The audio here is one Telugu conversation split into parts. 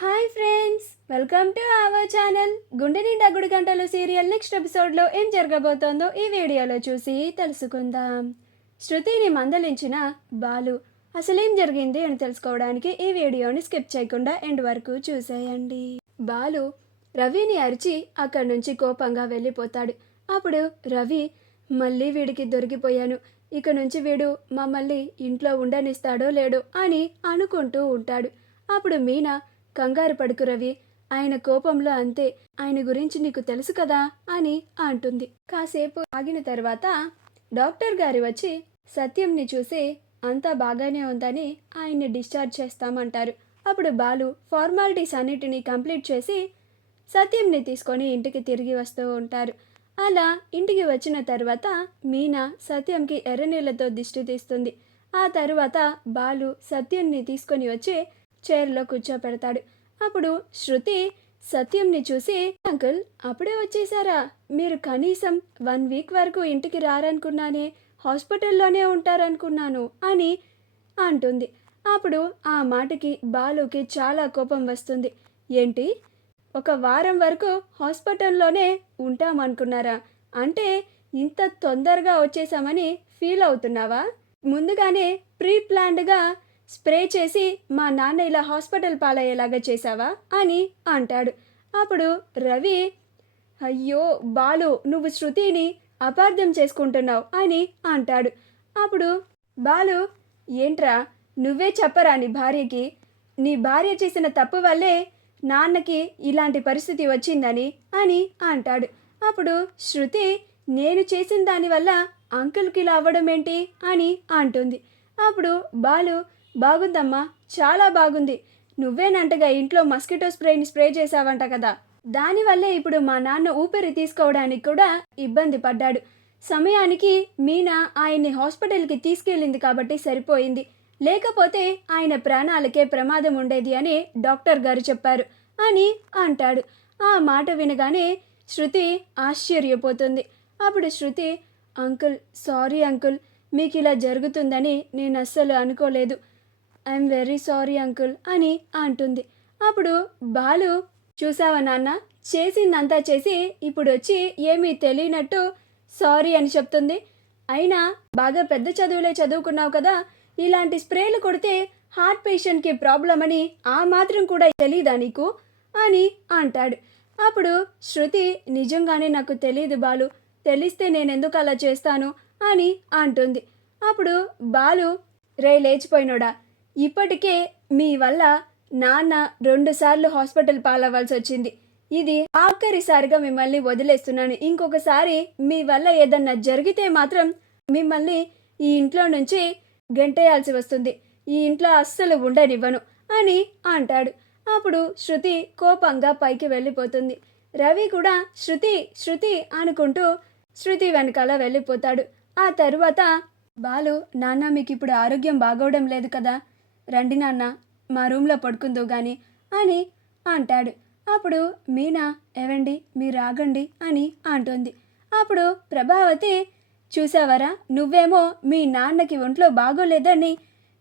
Hi friends, welcome to our channel. గుండె నిండా గుడి గంటలు సీరియల్ నెక్స్ట్ ఎపిసోడ్లో ఏం జరగబోతోందో ఈ వీడియోలో చూసి తెలుసుకుందాం. శృతిని మందలించిన బాలు అసలేం జరిగింది అని తెలుసుకోవడానికి ఈ వీడియోని స్కిప్ చేయకుండా ఎండ్ వరకు చూసేయండి. బాలు రవిని అరిచి అక్కడి నుంచి కోపంగా వెళ్ళిపోతాడు. అప్పుడు రవి, మళ్ళీ వీడికి దొరికిపోయాను, ఇక నుంచి వీడు మమ్మల్ని ఇంట్లో ఉండనిస్తాడో లేడో అని అనుకుంటూ ఉంటాడు. అప్పుడు మీనా, కంగారు పడుకు రవి, ఆయన కోపంలో అంతే, ఆయన గురించి నీకు తెలుసు కదా అని అంటుంది. కాసేపు ఆగిన తర్వాత డాక్టర్ గారు వచ్చి సత్యంని చూసి అంతా బాగానే ఉందని ఆయన్ని డిశ్చార్జ్ చేస్తామంటారు. అప్పుడు బాలు ఫార్మాలిటీస్ అన్నిటినీ కంప్లీట్ చేసి సత్యంని తీసుకొని ఇంటికి తిరిగి వస్తూ ఉంటారు. అలా ఇంటికి వచ్చిన తర్వాత మీనా సత్యంకి ఎర్రనీళ్లతో దిష్టి తీస్తుంది. ఆ తర్వాత బాలు సత్యంని తీసుకొని వచ్చి చైర్లో కూర్చోపెడతాడు. అప్పుడు శృతి సత్యంని చూసి, అంకుల్ అప్పుడే వచ్చేసారా, మీరు కనీసం 1 వీక్ వరకు ఇంటికి రారనుకున్నానే, హాస్పిటల్లోనే ఉంటారనుకున్నాను అని అంటుంది. అప్పుడు ఆ మాటకి బాలుకి చాలా కోపం వస్తుంది. ఏంటి, 1 వారం వరకు హాస్పిటల్లోనే ఉంటామనుకున్నారా? అంటే ఇంత తొందరగా వచ్చేసామని ఫీల్ అవుతున్నావా? ముందుగానే ప్రీ ప్లాన్డ్గా స్ప్రే చేసి మా నాన్న ఇలా హాస్పిటల్ పాలయ్యేలాగా చేశావా అని అంటాడు. అప్పుడు రవి, అయ్యో బాలు, నువ్వు శృతిని అపార్థం చేసుకుంటున్నావు అని అంటాడు. అప్పుడు బాలు, ఏంట్రా, నువ్వే చెప్పరా నీ భార్యకి, నీ భార్య చేసిన తప్పు వల్లే నాన్నకి ఇలాంటి పరిస్థితి వచ్చిందని అని అంటాడు. అప్పుడు శృతి, నేను చేసిన దానివల్ల అంకుల్కి ఇలా అవ్వడం ఏంటి అని అంటుంది. అప్పుడు బాలు, బాగుందమ్మా, చాలా బాగుంది, నువ్వేనంటగా ఇంట్లో మస్కిటో స్ప్రేని స్ప్రే చేసావంట కదా, దానివల్లే ఇప్పుడు మా నాన్న ఊపిరి తీసుకోవడానికి కూడా ఇబ్బంది పడ్డాడు. సమయానికి మీనా ఆయన్ని హాస్పిటల్కి తీసుకెళ్ళింది కాబట్టి సరిపోయింది, లేకపోతే ఆయన ప్రాణాలకే ప్రమాదం ఉండేది అని డాక్టర్ గారు చెప్పారు అని అంటాడు. ఆ మాట వినగానే శృతి ఆశ్చర్యపోతుంది. అప్పుడు శృతి, అంకుల్ సారీ అంకుల్, మీకు ఇలా జరుగుతుందని నేను అస్సలు అనుకోలేదు, ఐఎమ్ వెరీ సారీ అంకుల్ అని అంటుంది. అప్పుడు బాలు, చూసావా నాన్న, చేసిందంతా చేసి ఇప్పుడు వచ్చి ఏమీ తెలియనట్టు సారీ అని చెప్తుంది. అయినా బాగా పెద్ద చదువులే చదువుకున్నావు కదా, ఇలాంటి స్ప్రేలు కొడితే హార్ట్ పేషెంట్కి ప్రాబ్లం అని ఆ మాత్రం కూడా తెలీదా నీకు అని అంటాడు. అప్పుడు శృతి, నిజంగానే నాకు తెలీదు బాలు, తెలిస్తే నేనెందుకు అలా చేస్తాను అని అంటుంది. అప్పుడు బాలు, రే లేచిపోయినోడా, ఇప్పటికే మీ వల్ల నాన్న 2 సార్లు హాస్పిటల్ పాలవ్వాల్సి వచ్చింది, ఇది ఆఖరిసారిగా మిమ్మల్ని వదిలేస్తున్నాను, ఇంకొకసారి మీ వల్ల ఏదన్నా జరిగితే మాత్రం మిమ్మల్ని ఈ ఇంట్లో నుంచి గెంటేయాల్సి వస్తుంది, ఈ ఇంట్లో అస్సలు ఉండనివ్వను అని అంటాడు. అప్పుడు శృతి కోపంగా పైకి వెళ్ళిపోతుంది. రవి కూడా శృతి శృతి అనుకుంటూ శృతి వెనకాల వెళ్ళిపోతాడు. ఆ తరువాత బాలు, నాన్న మీకు ఇప్పుడు ఆరోగ్యం బాగోవడం లేదు కదా, రండి నాన్న, మా రూమ్లో పడుకుందో గాని అని అంటాడు. అప్పుడు మీనా, ఏవండి మీరు ఆగండి అని అంటుంది. అప్పుడు ప్రభావతి, చూసావరా, నువ్వేమో మీ నాన్నకి ఒంట్లో బాగోలేదని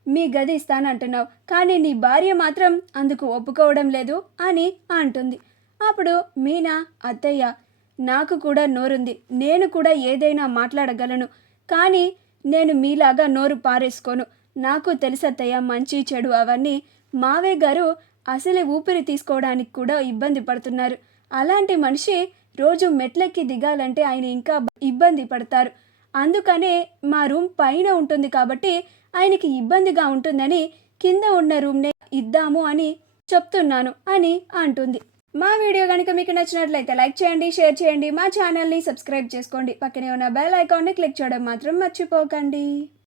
మీ గది ఇస్తానంటున్నావు, కానీ నీ భార్య మాత్రం అందుకు ఒప్పుకోవడం లేదు అని అంటుంది. అప్పుడు మీనా, అత్తయ్య, నాకు కూడా నోరుంది, నేను కూడా ఏదైనా మాట్లాడగలను, కానీ నేను మీలాగా నోరు పారేసుకోను, నాకు తెలుసత్తయ్య మంచి చెడు అవన్నీ, మావే గారు అసలే ఊపిరి తీసుకోవడానికి కూడా ఇబ్బంది పడుతున్నారు, అలాంటి మనిషి రోజు మెట్లెక్కి దిగాలంటే ఆయన ఇంకా ఇబ్బంది పడతారు, అందుకనే మా రూమ్ పైన ఉంటుంది కాబట్టి ఆయనకి ఇబ్బందిగా ఉంటుందని కింద ఉన్న రూమ్నే ఇద్దాము అని చెప్తున్నాను అని అంటుంది. మా వీడియో కనుక మీకు నచ్చినట్లయితే లైక్ చేయండి, షేర్ చేయండి, మా ఛానల్ని సబ్స్క్రైబ్ చేసుకోండి, పక్కనే ఉన్న బెల్ ఐకాన్ని క్లిక్ చేయడం మాత్రం మర్చిపోకండి.